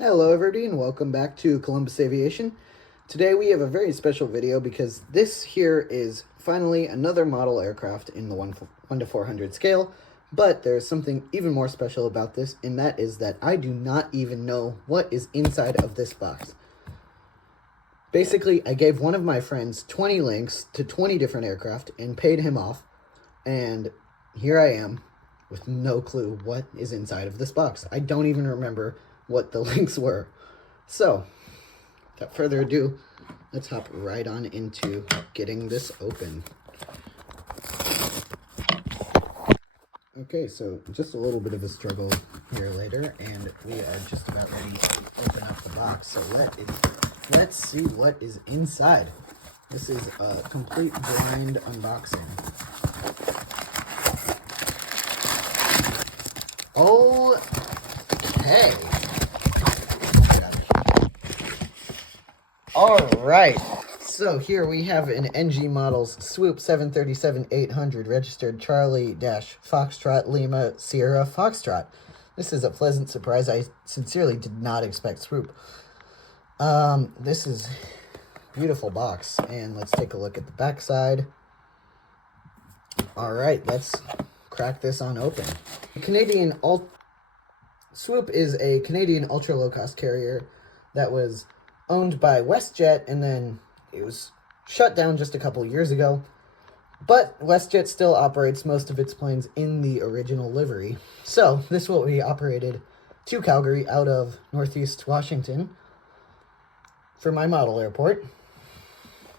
Hello everybody and welcome back to Columbus Aviation. Today we have a very special video because this here is finally another model aircraft in the 1 to 400 scale, but there's something even more special about this, and that is that I do not even know what is inside of this box. Basically, I gave one of my friends 20 links to 20 different aircraft and paid him off, and here I am with no clue what is inside of this box. I don't even remember what the links were. So, without further ado, let's hop right on into getting this open. Okay, so just a little bit of a struggle here later, and we are just about ready to open up the box. So let's see what is inside. This is a complete blind unboxing. Okay. All right. So here we have an NG Models Swoop 737-800 registered Charlie-Foxtrot Lima Sierra Foxtrot. This is a pleasant surprise. I sincerely did not expect Swoop. This is a beautiful box, and let's take a look at the back side. All right, let's crack this on open. Swoop is a Canadian ultra low-cost carrier that was owned by WestJet, and then it was shut down just a couple years ago. But WestJet still operates most of its planes in the original livery. So this will be operated to Calgary out of Northeast Washington for my model airport.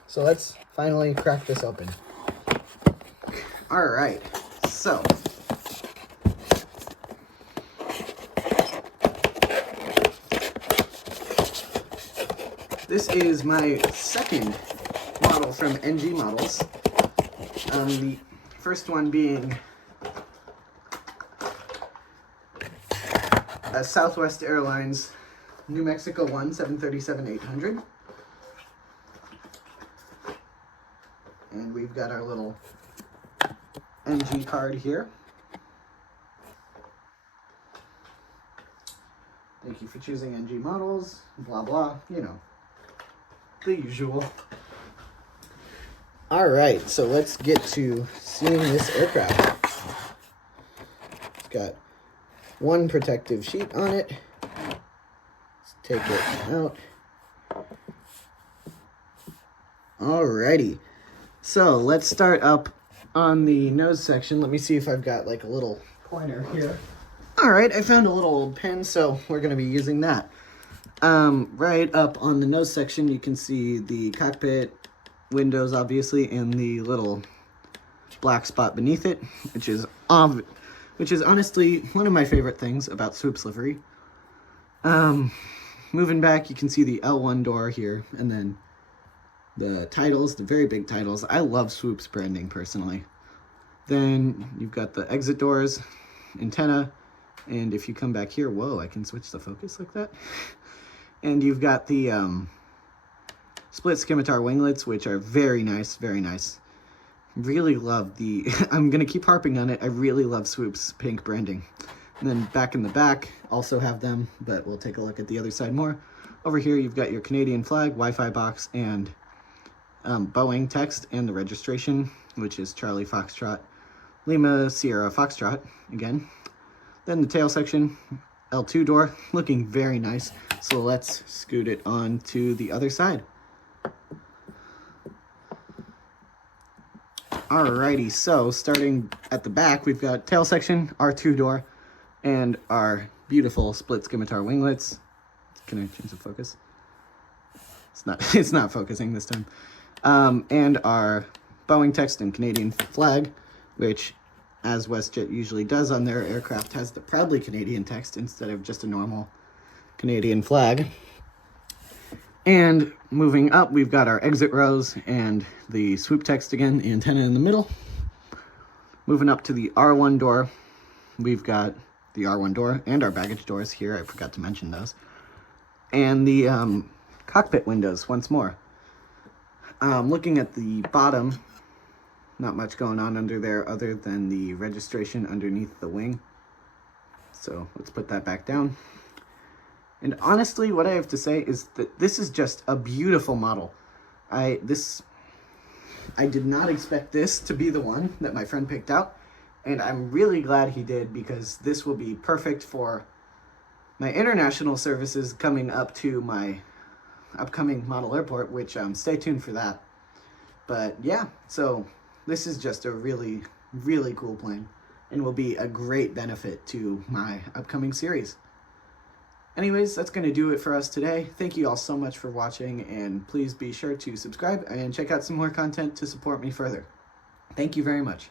So let's finally crack this open. All right, so this is my second model from NG Models. The first one being a Southwest Airlines New Mexico 1 737-800. And we've got our little NG card here. Thank you for choosing NG Models, blah blah, you know, the usual. All right, so let's get to seeing this aircraft. It's got one protective sheet on it. Let's take it out. Alrighty, so let's start up on the nose section. Let me see if I've got like a little pointer here. All right, I found a little old pen, so we're gonna be using that. Right up on the nose section, you can see the cockpit windows, obviously, and the little black spot beneath it, which is honestly one of my favorite things about Swoop's livery. Moving back, you can see the L1 door here, and then the titles, the very big titles. I love Swoop's branding, personally. Then you've got the exit doors, antenna, and if you come back here, whoa, I can switch the focus like that. And you've got the split scimitar winglets, which are very nice, very nice. Really love the, I'm going to keep harping on it, I really love Swoop's pink branding. And then back in the back, also have them, but we'll take a look at the other side more. Over here, you've got your Canadian flag, Wi-Fi box, and Boeing text, and the registration, which is Charlie Foxtrot Lima Sierra Foxtrot, again. Then the tail section, L2 door, looking very nice. So let's scoot it on to the other side. Alrighty, so starting at the back, we've got tail section, R2 door, and our beautiful split scimitar winglets. Can I change the focus? It's not focusing this time. And our Boeing text and Canadian flag, which, as WestJet usually does on their aircraft, has the proudly Canadian text instead of just a normal Canadian flag. And moving up, we've got our exit rows and the Swoop text again, the antenna in the middle. Moving up to the R1 door, we've got the R1 door and our baggage doors here. I forgot to mention those. And the cockpit windows once more. Looking at the bottom, not much going on under there other than the registration underneath the wing. So let's put that back down. And honestly, what I have to say is that this is just a beautiful model. I did not expect this to be the one that my friend picked out, and I'm really glad he did, because this will be perfect for my international services coming up to my upcoming model airport, which stay tuned for that. But yeah, so this is just a really, really cool plane and will be a great benefit to my upcoming series. Anyways, that's going to do it for us today. Thank you all so much for watching, and please be sure to subscribe and check out some more content to support me further. Thank you very much.